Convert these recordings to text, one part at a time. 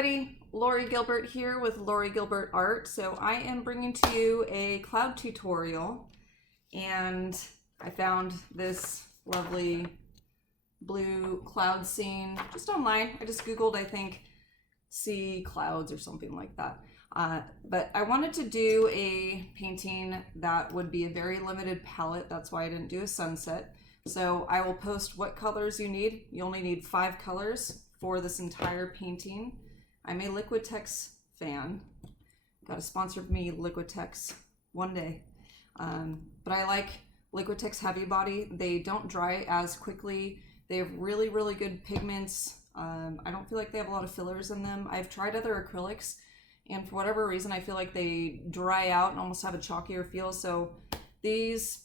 everybody, Lori Gilbert here with Lori Gilbert Art. So I am bringing to you a cloud tutorial, and I found this lovely blue cloud scene just online. I just Googled, I think, sea clouds or something like that. But I wanted to do a painting that would be a very limited palette. That's why I didn't do a sunset. So I will post what colors you need. You only need 5 colors for this entire painting. I'm a Liquitex fan. Got a sponsor for me, Liquitex, one day. But I like Liquitex Heavy Body. They don't dry as quickly. They have really, really good pigments. I don't feel like they have a lot of fillers in them. I've tried other acrylics, and for whatever reason, I feel like they dry out and almost have a chalkier feel. So these,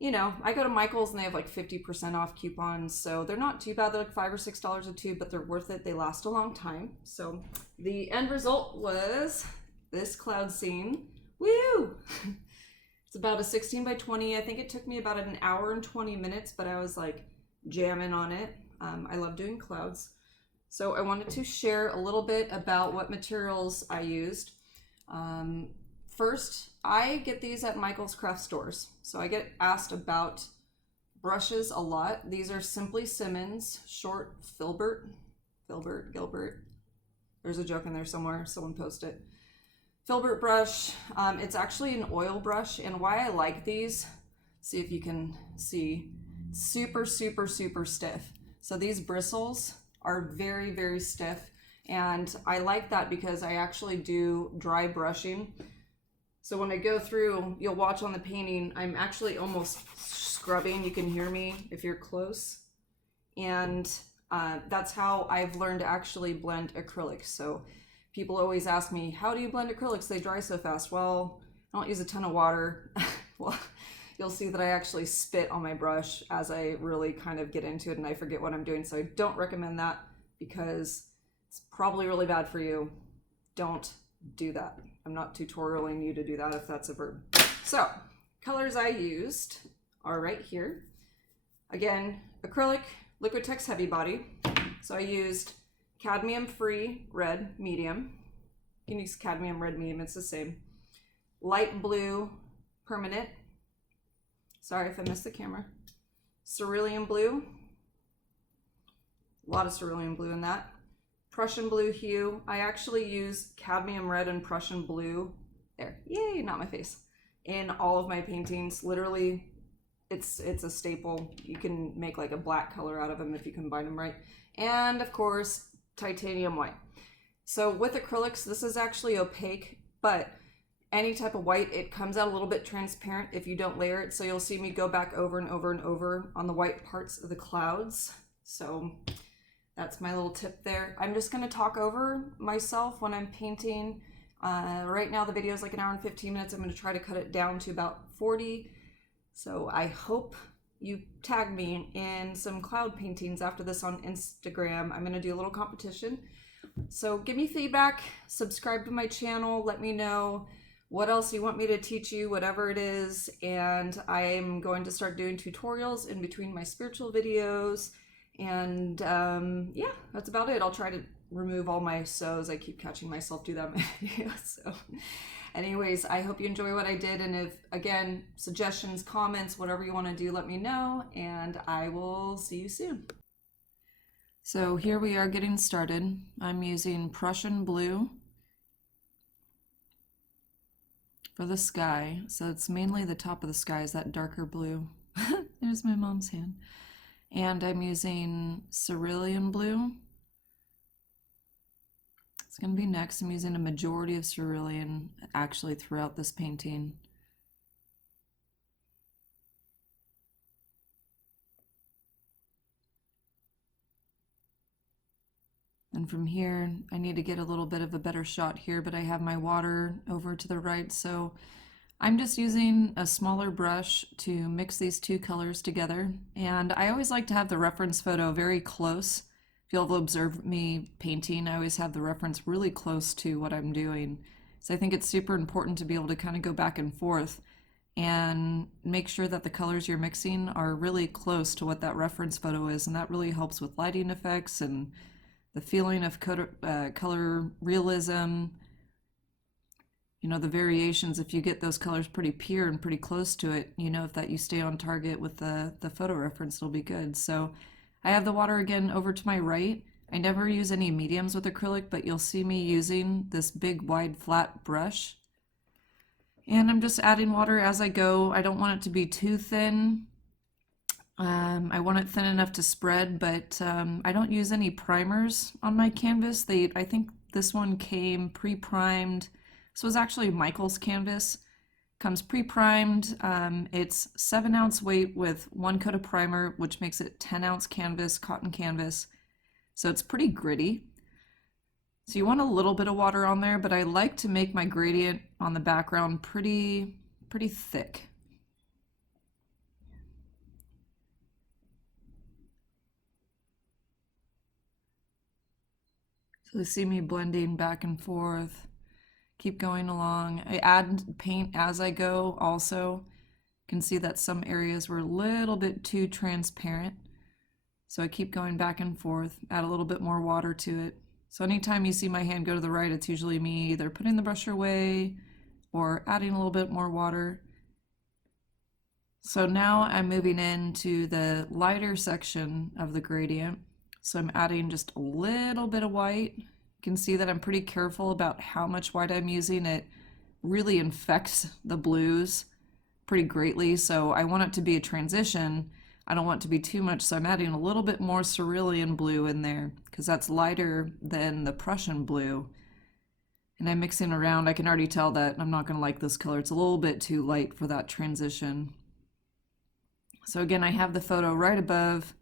you know, I go to Michael's and they have like 50% off coupons, so they're not too bad. They're like $5 or $6 a tube, but they're worth it. They last a long time. So the end result was this cloud scene. Woo! It's about a 16 by 20. I think it took me about an hour and 20 minutes, but I was like jamming on it. I love doing clouds. So I wanted to share a little bit about what materials I used. First, I get these at Michael's craft stores. So I get asked about brushes a lot. These are simply Simmons, short Filbert, Gilbert. There's a joke in there somewhere, someone post it. Filbert brush, it's actually an oil brush, and why I like these, see if you can see, super, super, super stiff. So these bristles are very, very stiff, and I like that because I actually do dry brushing. So when I go through, you'll watch on the painting, I'm actually almost scrubbing. You can hear me if you're close. And that's how I've learned to actually blend acrylics. So people always ask me, how do you blend acrylics? They dry so fast. Well, I don't use a ton of water. Well, you'll see that I actually spit on my brush as I really kind of get into it and I forget what I'm doing. So I don't recommend that because it's probably really bad for you. Don't do that. I'm not tutorialing you to do that if that's a verb. So, colors I used are right here. Again, acrylic, Liquitex Heavy Body. So I used cadmium free red medium. You can use cadmium red medium, it's the same. Light blue permanent. Sorry if I missed the camera. Cerulean blue. A lot of cerulean blue in that. Prussian blue hue. I actually use cadmium red and Prussian blue. There, yay, not my face. In all of my paintings, literally, it's a staple. You can make like a black color out of them if you combine them right. And of course, titanium white. So with acrylics, this is actually opaque, but any type of white, it comes out a little bit transparent if you don't layer it. So you'll see me go back over and over and over on the white parts of the clouds. So that's my little tip there. I'm just gonna talk over myself when I'm painting. Right now the video is like an hour and 15 minutes. I'm gonna try to cut it down to about 40. So I hope you tag me in some cloud paintings after this on Instagram. I'm gonna do a little competition. So give me feedback, subscribe to my channel, let me know what else you want me to teach you, whatever it is. And I'm going to start doing tutorials in between my spiritual videos. And yeah, that's about it. I'll try to remove all my so's. I keep catching myself do that in my videos. So anyways, I hope you enjoy what I did. And if, again, suggestions, comments, whatever you want to do, let me know. And I will see you soon. So here we are getting started. I'm using Prussian blue for the sky. So it's mainly the top of the sky is that darker blue. There's my mom's hand. And I'm using cerulean blue. It's going to be next. I'm using a majority of cerulean actually throughout this painting. And from here, I need to get a little bit of a better shot here, but I have my water over to the right, so I'm just using a smaller brush to mix these two colors together. And I always like to have the reference photo very close. If you'll observe me painting, I always have the reference really close to what I'm doing. So I think it's super important to be able to kind of go back and forth and make sure that the colors you're mixing are really close to what that reference photo is. And that really helps with lighting effects and the feeling of color realism, you know, the variations. If you get those colors pretty pure and pretty close to it, you know, if that you stay on target with the photo reference, it'll be good. So I have the water again over to my right. I never use any mediums with acrylic, but you'll see me using this big wide flat brush. And I'm just adding water as I go. I don't want it to be too thin. I want it thin enough to spread, but I don't use any primers on my canvas. I think this one came pre-primed. This was actually Michael's canvas. Comes pre-primed. It's 7-ounce weight with 1 coat of primer, which makes it 10-ounce canvas, cotton canvas. So it's pretty gritty. So you want a little bit of water on there, but I like to make my gradient on the background pretty thick. So you see me blending back and forth, keep going along. I add paint as I go also. You can see that some areas were a little bit too transparent. So I keep going back and forth, add a little bit more water to it. So anytime you see my hand go to the right, it's usually me either putting the brush away or adding a little bit more water. So now I'm moving into the lighter section of the gradient. So I'm adding just a little bit of white. You can see that I'm pretty careful about how much white I'm using. It really infects the blues pretty greatly. So I want it to be a transition. I don't want it to be too much, so I'm adding a little bit more cerulean blue in there because that's lighter than the Prussian blue. And I'm mixing around. I can already tell that I'm not going to like this color. It's a little bit too light for that transition. So again, I have the photo right above.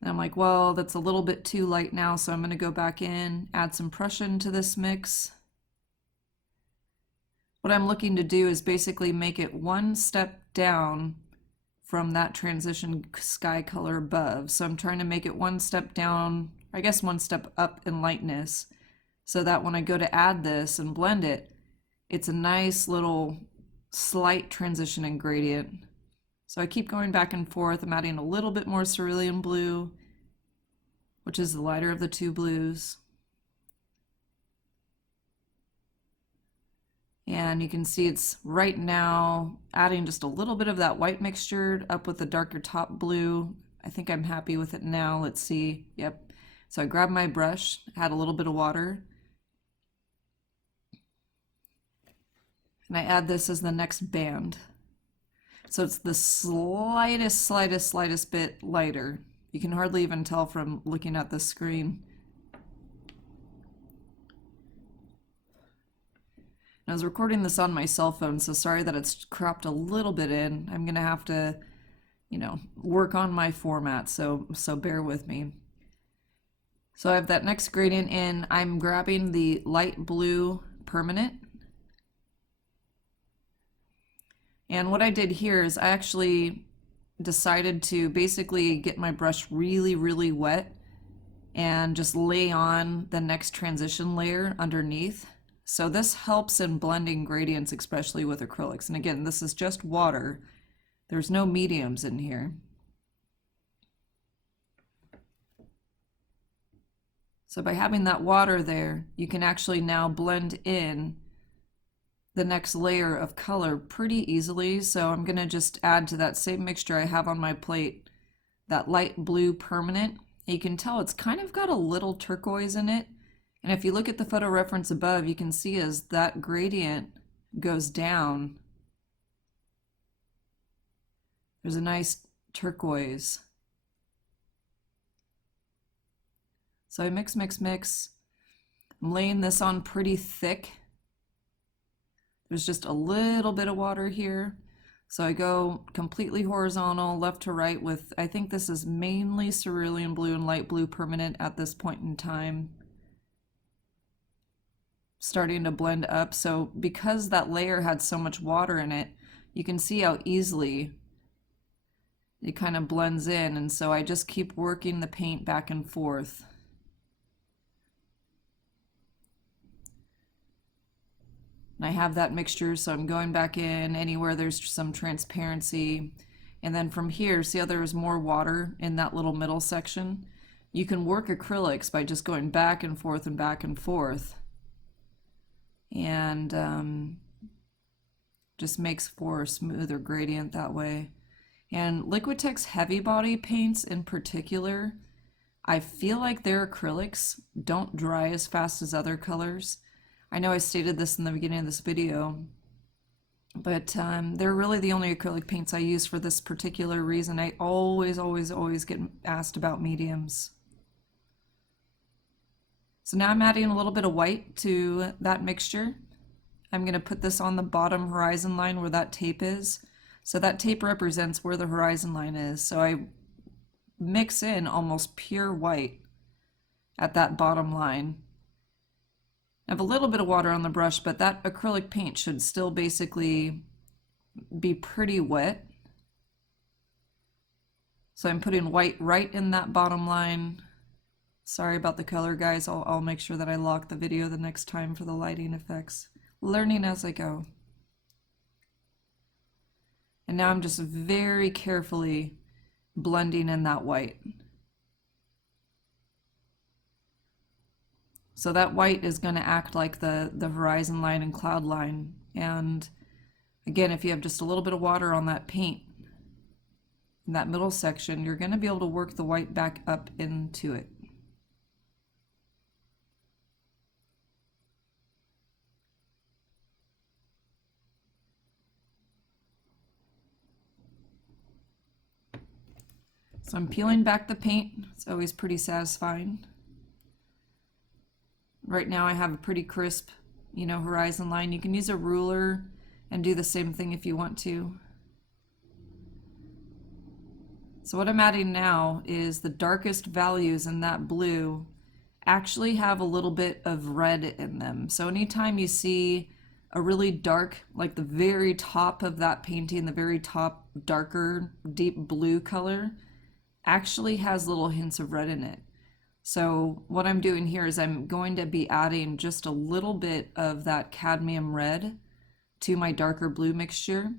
And I'm like, well, that's a little bit too light now, so I'm going to go back in, add some Prussian to this mix. What I'm looking to do is basically make it one step down from that transition sky color above. So I'm trying to make it one step down, I guess one step up in lightness, so that when I go to add this and blend it, it's a nice little slight transition and gradient. So I keep going back and forth. I'm adding a little bit more cerulean blue, which is the lighter of the two blues. And you can see it's right now adding just a little bit of that white mixture up with the darker top blue. I think I'm happy with it now. Let's see. Yep. So I grab my brush, add a little bit of water, and I add this as the next band. So it's the slightest bit lighter. You can hardly even tell from looking at the screen. I was recording this on my cell phone, so sorry that it's cropped a little bit in. I'm gonna have to, you know, work on my format, so bear with me. So I have that next gradient in. I'm grabbing the light blue permanent. And what I did here is I actually decided to basically get my brush really wet and just lay on the next transition layer underneath. So this helps in blending gradients, especially with acrylics. And again, this is just water. There's no mediums in here. So by having that water there, you can actually now blend in the next layer of color pretty easily. So I'm gonna just add to that same mixture I have on my plate, that light blue permanent. And you can tell it's kind of got a little turquoise in it. And if you look at the photo reference above, you can see as that gradient goes down, there's a nice turquoise. So I mix. I'm laying this on pretty thick. There's just a little bit of water here. So I go completely horizontal, left to right with, I think this is mainly cerulean blue and light blue permanent at this point in time. Starting to blend up. So because that layer had so much water in it, you can see how easily it kind of blends in. And so I just keep working the paint back and forth. And I have that mixture, so I'm going back in anywhere there's some transparency. And then from here, see how there's more water in that little middle section? you can work acrylics by just going back and forth and back and forth, and just makes for a smoother gradient that way. And Liquitex heavy body paints in particular, I feel like their acrylics don't dry as fast as other colors. I know I stated this in the beginning of this video, but they're really the only acrylic paints I use for this particular reason. I always get asked about mediums. So now I'm adding a little bit of white to that mixture. I'm going to put this on the bottom horizon line where that tape is. So that tape represents where the horizon line is. So I mix in almost pure white at that bottom line. I have a little bit of water on the brush, but that acrylic paint should still basically be pretty wet. So I'm putting white right in that bottom line. Sorry about the color, guys. I'll make sure that I lock the video the next time for the lighting effects. Learning as I go. And now I'm just very carefully blending in that white. So that white is going to act like the horizon line and cloud line. And again, if you have just a little bit of water on that paint in that middle section, you're going to be able to work the white back up into it. So I'm peeling back the paint. It's always pretty satisfying. Right now I have a pretty crisp, horizon line. You can use a ruler and do the same thing if you want to. So what I'm adding now is the darkest values in that blue actually have a little bit of red in them. So anytime you see a really dark, like the very top of that painting, the very top darker deep blue color, actually has little hints of red in it. So what I'm doing here is I'm going to be adding just a little bit of that cadmium red to my darker blue mixture. And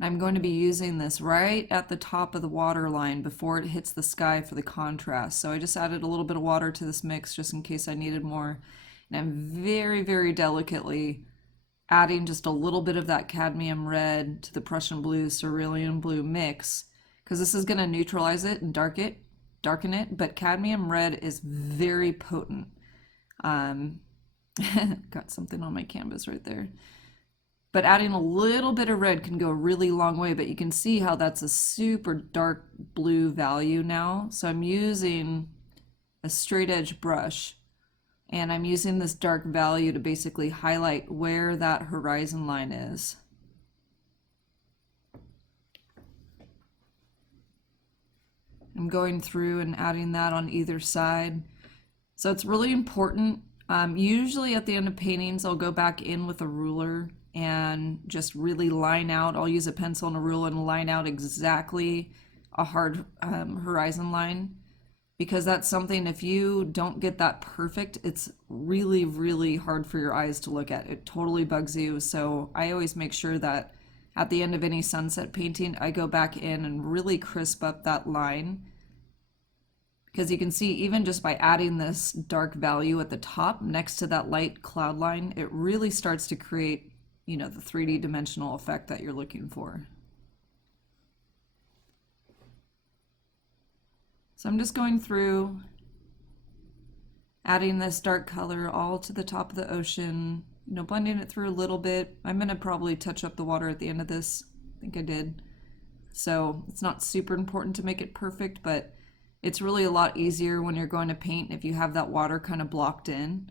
I'm going to be using this right at the top of the water line before it hits the sky for the contrast. So I just added a little bit of water to this mix just in case I needed more. And I'm very delicately adding just a little bit of that cadmium red to the Prussian blue, cerulean blue mix, because this is going to neutralize it and darken it, but cadmium red is very potent. Got something on my canvas right there. But adding a little bit of red can go a really long way, but you can see how that's a super dark blue value now. So I'm using a straight edge brush, and I'm using this dark value to basically highlight where that horizon line is. I'm going through and adding that on either side. So it's really important. Usually at the end of paintings, I'll go back in with a ruler and just really line out. I'll use a pencil and a ruler and line out exactly a hard horizon line, because that's something, if you don't get that perfect, it's really hard for your eyes to look at. It totally bugs you. So I always make sure that at the end of any sunset painting, I go back in and really crisp up that line. Because you can see, even just by adding this dark value at the top next to that light cloud line, it really starts to create, the 3D dimensional effect that you're looking for. So I'm just going through, adding this dark color all to the top of the ocean, blending it through a little bit. I'm going to probably touch up the water at the end of this. I think I did. So it's not super important to make it perfect, but it's really a lot easier when you're going to paint if you have that water kind of blocked in.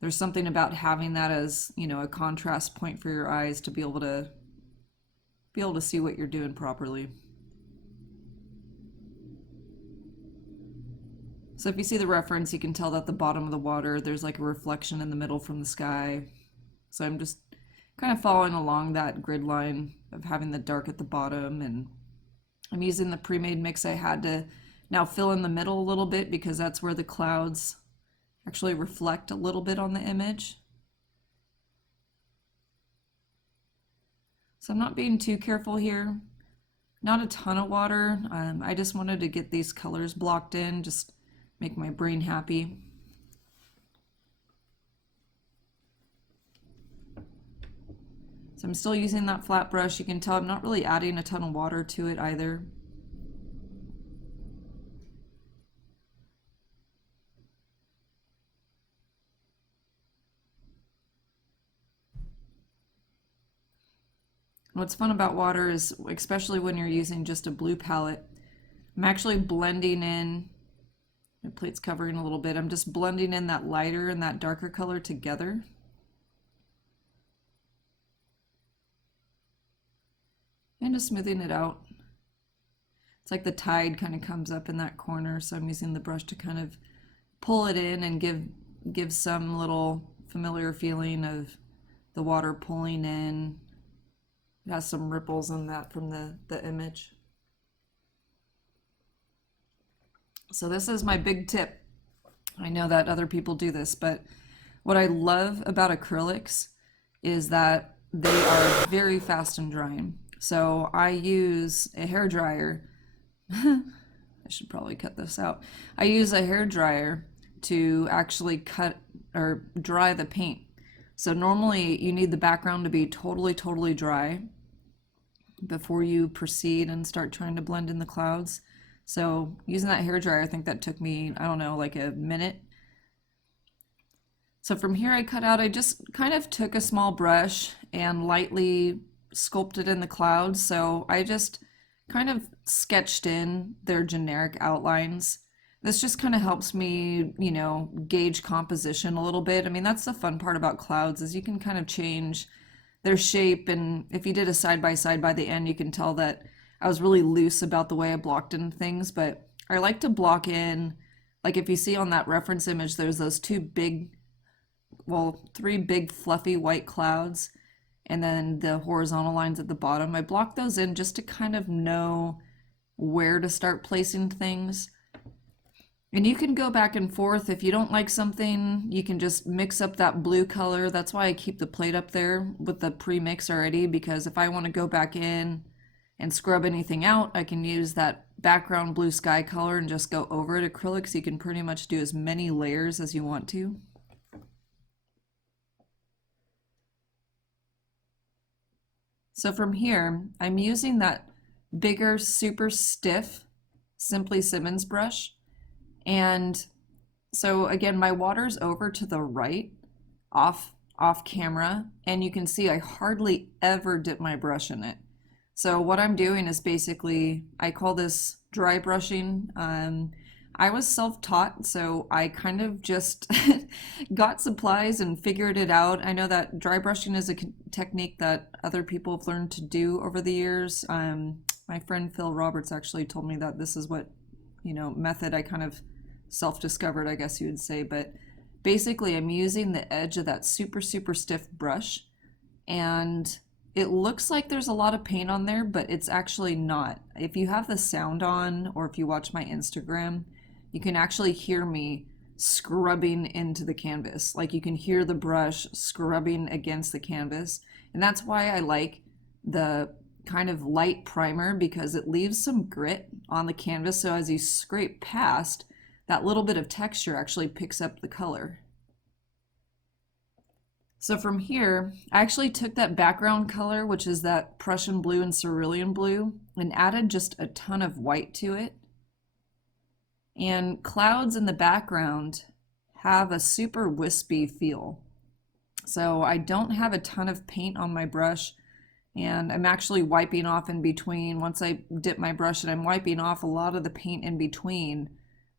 There's something about having that as, a contrast point for your eyes to be able to see what you're doing properly. So if you see the reference, you can tell that the bottom of the water, there's like a reflection in the middle from the sky. So I'm just kind of following along that grid line of having the dark at the bottom, and I'm using the pre-made mix I had to now fill in the middle a little bit, because that's where the clouds actually reflect a little bit on the image. So I'm not being too careful here. I'm not a ton of water. I just wanted to get these colors blocked in, just make my brain happy. So I'm still using that flat brush. You can tell I'm not really adding a ton of water to it either. What's fun about water is, especially when you're using just a blue palette, I'm actually blending in, my plate's covering a little bit, I'm just blending in that lighter and that darker color together. And just smoothing it out. It's like the tide kind of comes up in that corner, so I'm using the brush to kind of pull it in and give some little familiar feeling of the water pulling in. It has some ripples in that from the image. So this is my big tip. I know that other people do this, but what I love about acrylics is that they are very fast in drying. So I use a hair dryer. I should probably cut this out. I use a hair dryer to actually cut or dry the paint. So normally you need the background to be totally dry before you proceed and start trying to blend in the clouds. So using that hair dryer, I think that took me, I don't know, like a minute. So from here I cut out, I just kind of took a small brush and lightly sculpted in the clouds. So I just kind of sketched in their generic outlines. This just kind of helps me, you know, gauge composition a little bit. I mean, that's the fun part about clouds, is you can kind of change their shape, and if you did a side by side by the end, you can tell that I was really loose about the way I blocked in things. But I like to block in, like if you see on that reference image, there's those three big fluffy white clouds, and then the horizontal lines at the bottom. I block those in just to kind of know where to start placing things. And you can go back and forth. If you don't like something, you can just mix up that blue color. That's why I keep the plate up there with the pre-mix already, because if I want to go back in and scrub anything out, I can use that background blue sky color and just go over it. Acrylics, you can pretty much do as many layers as you want to. So from here, I'm using that bigger, super stiff Simply Simmons brush. And so again, my water's over to the right, off camera, and you can see I hardly ever dip my brush in it. So what I'm doing is basically, I call this dry brushing. I was self-taught, so I kind of just got supplies and figured it out. I know that dry brushing is a technique that other people have learned to do over the years. My friend Phil Roberts actually told me that this is what, you know, method I kind of self-discovered, I guess you would say. But basically I'm using the edge of that super stiff brush, and it looks like there's a lot of paint on there, but it's actually not. If you have the sound on, or if you watch my Instagram, you can actually hear me scrubbing into the canvas. Like you can hear the brush scrubbing against the canvas. And that's why I like the kind of light primer, because it leaves some grit on the canvas. So as you scrape past, that little bit of texture actually picks up the color. So from here, I actually took that background color, which is that Prussian blue and cerulean blue, and added just a ton of white to it. And clouds in the background have a super wispy feel. So I don't have a ton of paint on my brush, and I'm actually wiping off in between. Once I dip my brush, and I'm wiping off a lot of the paint in between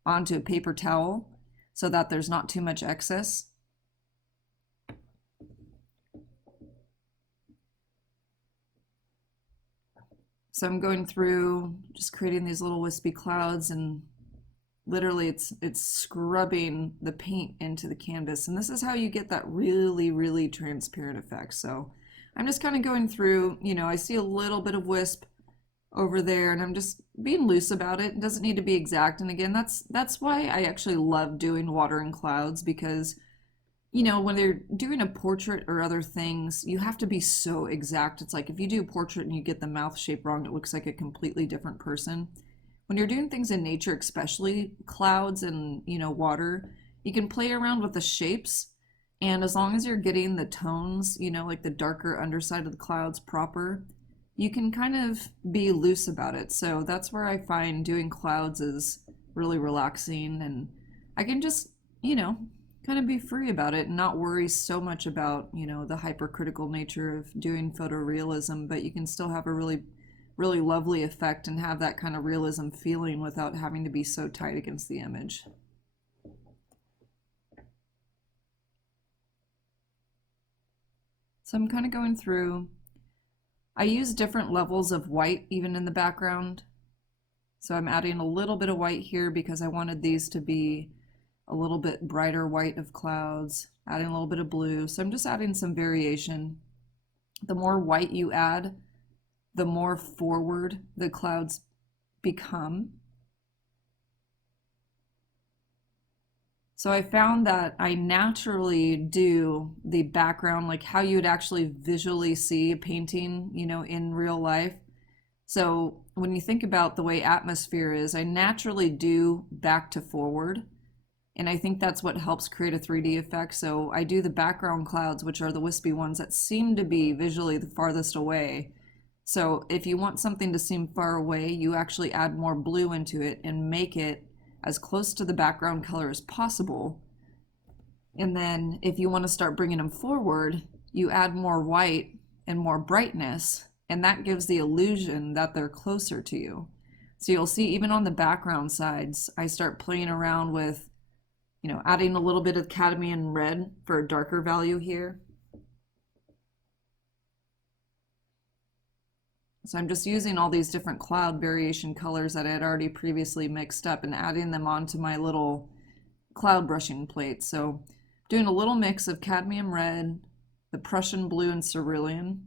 onto a paper towel so that there's not too much excess. So I'm going through just creating these little wispy clouds, and literally it's scrubbing the paint into the canvas. And this is how you get that really transparent effect. So I'm just kind of going through, you know, I see a little bit of wisp over there, and I'm just being loose about it. It doesn't need to be exact. And again, that's why I actually love doing water and clouds, because you know, when they're doing a portrait or other things, you have to be so exact. It's like if you do a portrait and you get the mouth shape wrong, it looks like a completely different person. When you're doing things in nature, especially clouds and, you know, water, you can play around with the shapes. And as long as you're getting the tones, you know, like the darker underside of the clouds proper, you can kind of be loose about it. So that's where I find doing clouds is really relaxing, and I can just, you know, kind of be free about it and not worry so much about, you know, the hypercritical nature of doing photorealism, but you can still have a really lovely effect and have that kind of realism feeling without having to be so tight against the image. So I'm kind of going through. I use different levels of white even in the background. So I'm adding a little bit of white here because I wanted these to be a little bit brighter white of clouds, adding a little bit of blue. So I'm just adding some variation. The more white you add, the more forward the clouds become. So I found that I naturally do the background like how you would actually visually see a painting, you know, in real life. So when you think about the way atmosphere is, I naturally do back to forward. And I think that's what helps create a 3D effect. So I do the background clouds, which are the wispy ones that seem to be visually the farthest away. So if you want something to seem far away, you actually add more blue into it and make it as close to the background color as possible. And then if you want to start bringing them forward, you add more white and more brightness, and that gives the illusion that they're closer to you. So you'll see even on the background sides, I start playing around with, you know, adding a little bit of cadmium red for a darker value here. So I'm just using all these different cloud variation colors that I had already previously mixed up and adding them onto my little cloud brushing plate. So doing a little mix of cadmium red, the Prussian blue, and cerulean,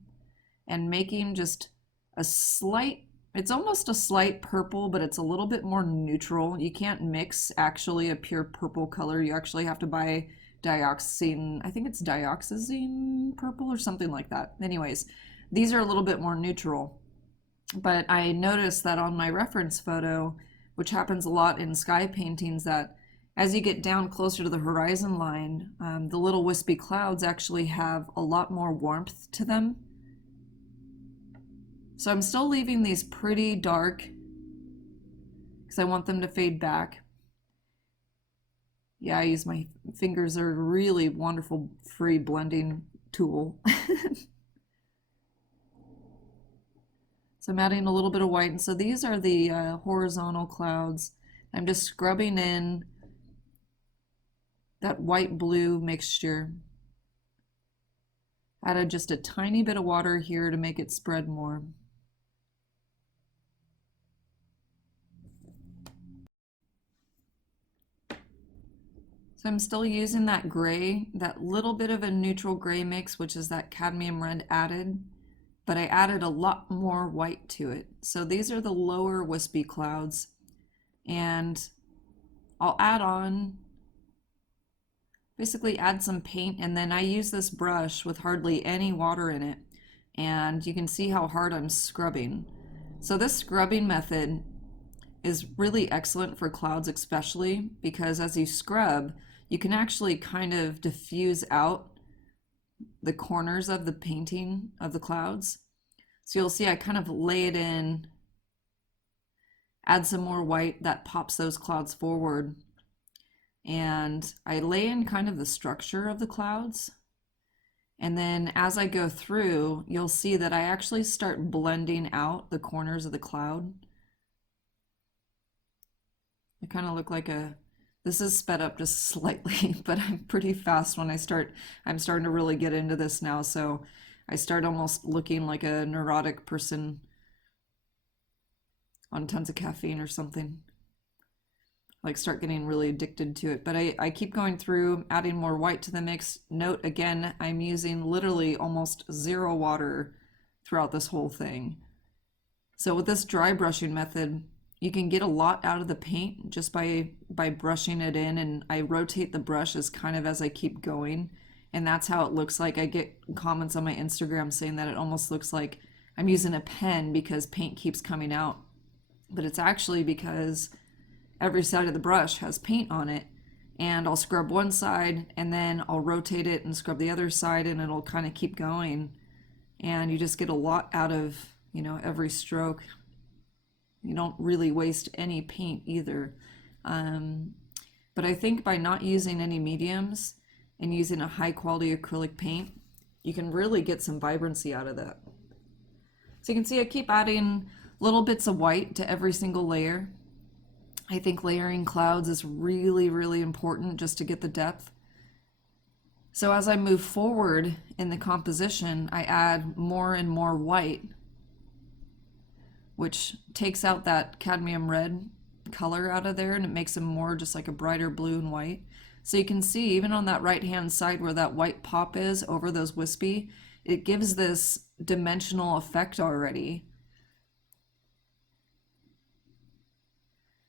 and making just a slight, it's almost a slight purple, but it's a little bit more neutral. You can't mix actually a pure purple color. You actually have to buy dioxazine, I think it's dioxazine purple or something like that. Anyways, these are a little bit more neutral. But I noticed that on my reference photo, which happens a lot in sky paintings, that as you get down closer to the horizon line, the little wispy clouds actually have a lot more warmth to them. So I'm still leaving these pretty dark because I want them to fade back. Yeah, I use my fingers. They're a really wonderful free blending tool. So I'm adding a little bit of white, and so these are the horizontal clouds. I'm just scrubbing in that white-blue mixture. Added just a tiny bit of water here to make it spread more. So I'm still using that gray, that little bit of a neutral gray mix, which is that cadmium red added, but I added a lot more white to it. So these are the lower wispy clouds, and I'll add on, basically add some paint, and then I use this brush with hardly any water in it, and you can see how hard I'm scrubbing. So this scrubbing method is really excellent for clouds especially, because as you scrub, you can actually kind of diffuse out the corners of the painting of the clouds. So you'll see I kind of lay it in, add some more white that pops those clouds forward, and I lay in kind of the structure of the clouds. And then as I go through, you'll see that I actually start blending out the corners of the cloud. I kind of look like a, this is sped up just slightly, but I'm pretty fast when I start. I'm starting to really get into this now, so I start almost looking like a neurotic person on tons of caffeine or something. Like start getting really addicted to it. But I keep going through, adding more white to the mix. Note again, I'm using literally almost zero water throughout this whole thing. So with this dry brushing method, you can get a lot out of the paint just by brushing it in, and I rotate the brush as kind of as I keep going, and that's how it looks like. I get comments on my Instagram saying that it almost looks like I'm using a pen because paint keeps coming out, but it's actually because every side of the brush has paint on it, and I'll scrub one side and then I'll rotate it and scrub the other side, and it'll kind of keep going, and you just get a lot out of, you know, every stroke. You don't really waste any paint either. But I think by not using any mediums and using a high quality acrylic paint, you can really get some vibrancy out of that. So you can see I keep adding little bits of white to every single layer. I think layering clouds is really, really important just to get the depth. So as I move forward in the composition, I add more and more white, which takes out that cadmium red color out of there, and it makes them more just like a brighter blue and white. So you can see even on that right hand side where that white pop is over those wispy, it gives this dimensional effect already.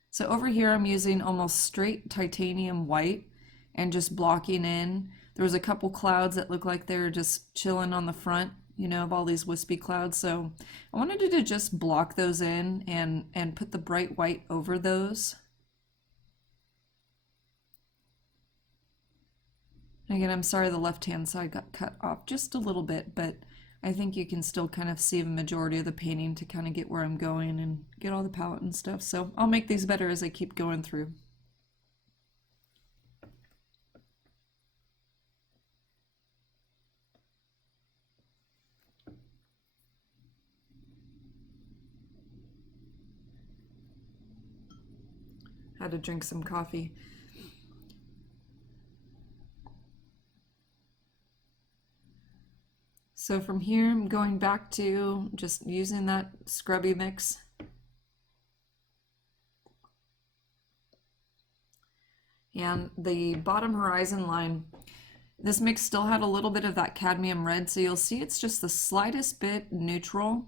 So over here I'm using almost straight titanium white and just blocking in. There was a couple clouds that look like they're just chilling on the front, you know, of all these wispy clouds. So I wanted to just block those in and put the bright white over those. Again, I'm sorry the left-hand side got cut off just a little bit, but I think you can still kind of see a majority of the painting to kind of get where I'm going and get all the palette and stuff. So I'll make these better as I keep going through. Had to drink some coffee. So from here, I'm going back to just using that scrubby mix. And the bottom horizon line, this mix still had a little bit of that cadmium red, so you'll see it's just the slightest bit neutral.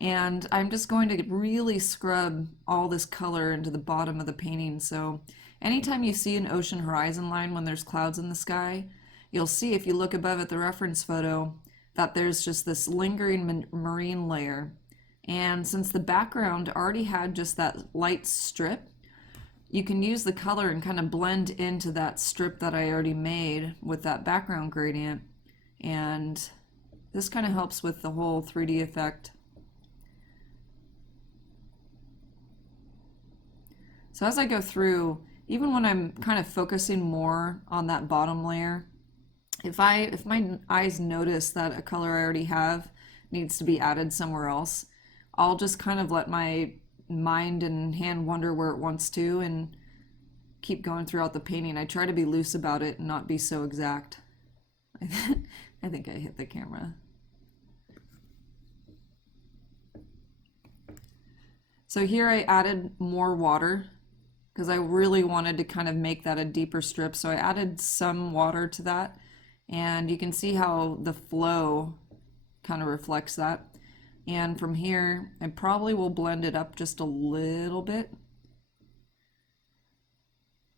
And I'm just going to really scrub all this color into the bottom of the painting. So anytime you see an ocean horizon line when there's clouds in the sky, you'll see if you look above at the reference photo that there's just this lingering marine layer. And since the background already had just that light strip, you can use the color and kind of blend into that strip that I already made with that background gradient. And this kind of helps with the whole 3D effect. So as I go through, even when I'm kind of focusing more on that bottom layer, if my eyes notice that a color I already have needs to be added somewhere else, I'll just kind of let my mind and hand wander where it wants to and keep going throughout the painting. I try to be loose about it and not be so exact. I think I hit the camera. So here I added more water because I really wanted to kind of make that a deeper strip. So I added some water to that. And you can see how the flow kind of reflects that. And from here, I probably will blend it up just a little bit.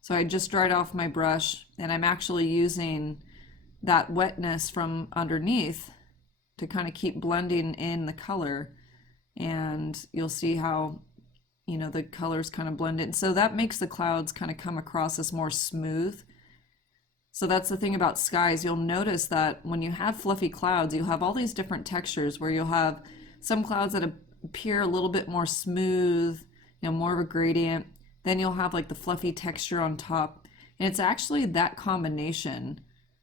So I just dried off my brush, and I'm actually using that wetness from underneath to kind of keep blending in the color. And you'll see how, you know, the colors kind of blend in. So that makes the clouds kind of come across as more smooth. So that's the thing about skies. You'll notice that when you have fluffy clouds, you'll have all these different textures where you'll have some clouds that appear a little bit more smooth, you know, more of a gradient. Then you'll have like the fluffy texture on top. And it's actually that combination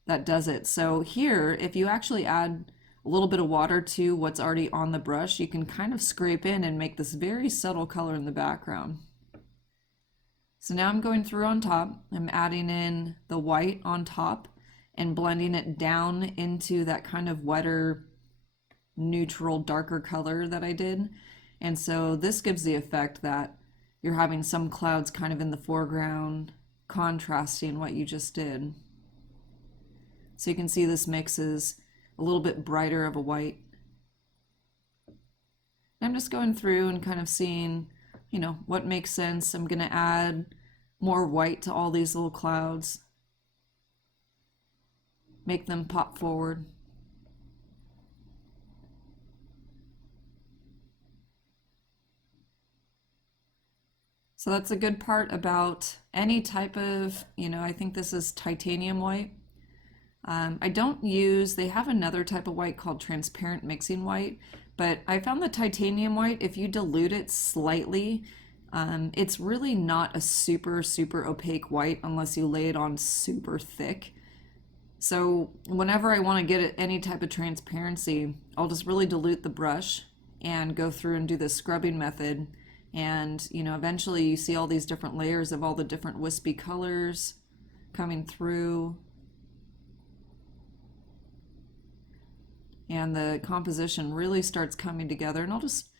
that does it. So here, if you actually add a little bit of water to what's already on the brush, you can kind of scrape in and make this very subtle color in the background. So now I'm going through on top, I'm adding in the white on top and blending it down into that kind of wetter, neutral, darker color that I did. And so this gives the effect that you're having some clouds kind of in the foreground, contrasting what you just did. So you can see this mix is a little bit brighter of a white. I'm just going through and kind of seeing you know, what makes sense. I'm gonna add more white to all these little clouds, make them pop forward. So that's a good part about any type of, you know, I think this is titanium white. I don't use, they have another type of white called transparent mixing white, but I found the titanium white, if you dilute it slightly, it's really not a super, super opaque white unless you lay it on super thick. So whenever I want to get any type of transparency, I'll just really dilute the brush and go through and do the scrubbing method. And, you know, eventually you see all these different layers of all the different wispy colors coming through. And the composition really starts coming together, and I'll just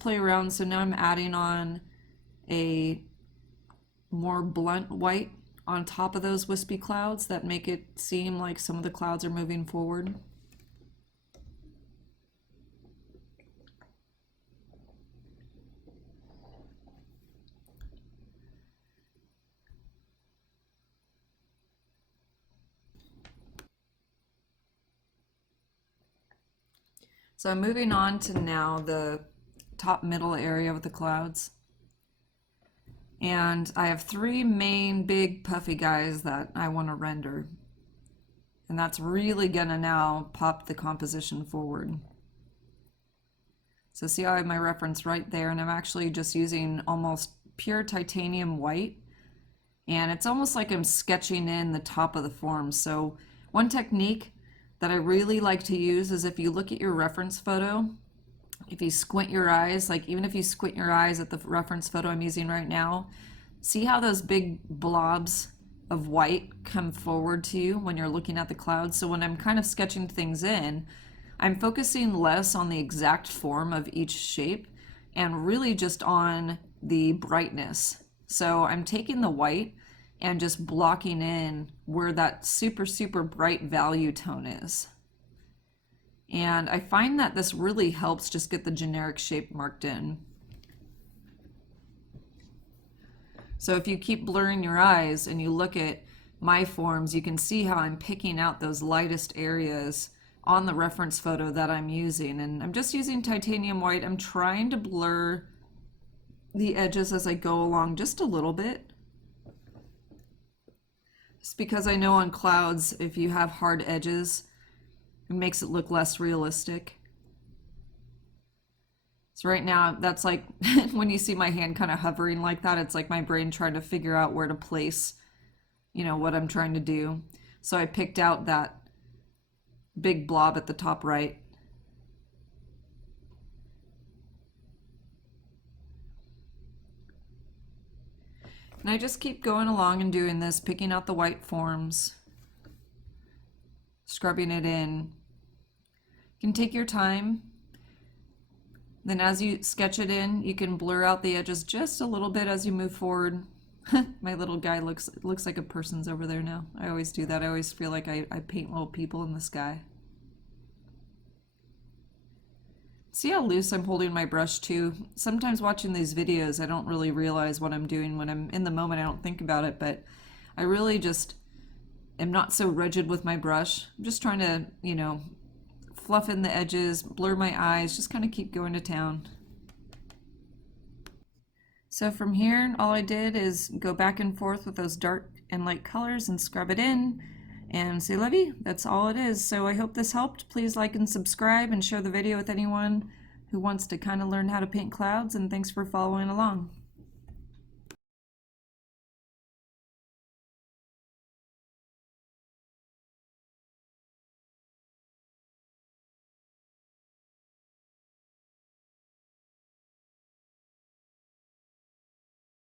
play around. So now I'm adding on a more blunt white on top of those wispy clouds that make it seem like some of the clouds are moving forward. So I'm moving on to now the top middle area of the clouds. And I have three main big puffy guys that I want to render. And that's really gonna now pop the composition forward. So see how I have my reference right there, and I'm actually just using almost pure titanium white. And it's almost like I'm sketching in the top of the form. So one technique that I really like to use is if you look at your reference photo, if you squint your eyes, like even if you squint your eyes at the reference photo I'm using right now, see how those big blobs of white come forward to you when you're looking at the clouds. So when I'm kind of sketching things in, I'm focusing less on the exact form of each shape and really just on the brightness. So I'm taking the white and just blocking in where that super, super bright value tone is. And I find that this really helps just get the generic shape marked in. So if you keep blurring your eyes and you look at my forms, you can see how I'm picking out those lightest areas on the reference photo that I'm using. And I'm just using titanium white. I'm trying to blur the edges as I go along just a little bit. It's because I know on clouds, if you have hard edges, it makes it look less realistic. So right now, that's like, when you see my hand kind of hovering like that, it's like my brain trying to figure out where to place, you know, what I'm trying to do. So I picked out that big blob at the top right. And I just keep going along and doing this, picking out the white forms, scrubbing it in. You can take your time. Then as you sketch it in, you can blur out the edges just a little bit as you move forward. My little guy looks like a person's over there now. I always do that. I always feel like I paint little people in the sky. See how loose I'm holding my brush too? Sometimes watching these videos, I don't really realize what I'm doing. When I'm in the moment, I don't think about it, but I really just am not so rigid with my brush. I'm just trying to, you know, fluff in the edges, blur my eyes, just kind of keep going to town. So from here, all I did is go back and forth with those dark and light colors and scrub it in. And c'est la vie, that's all it is. So I hope this helped. Please like and subscribe and share the video with anyone who wants to kind of learn how to paint clouds, and thanks for following along.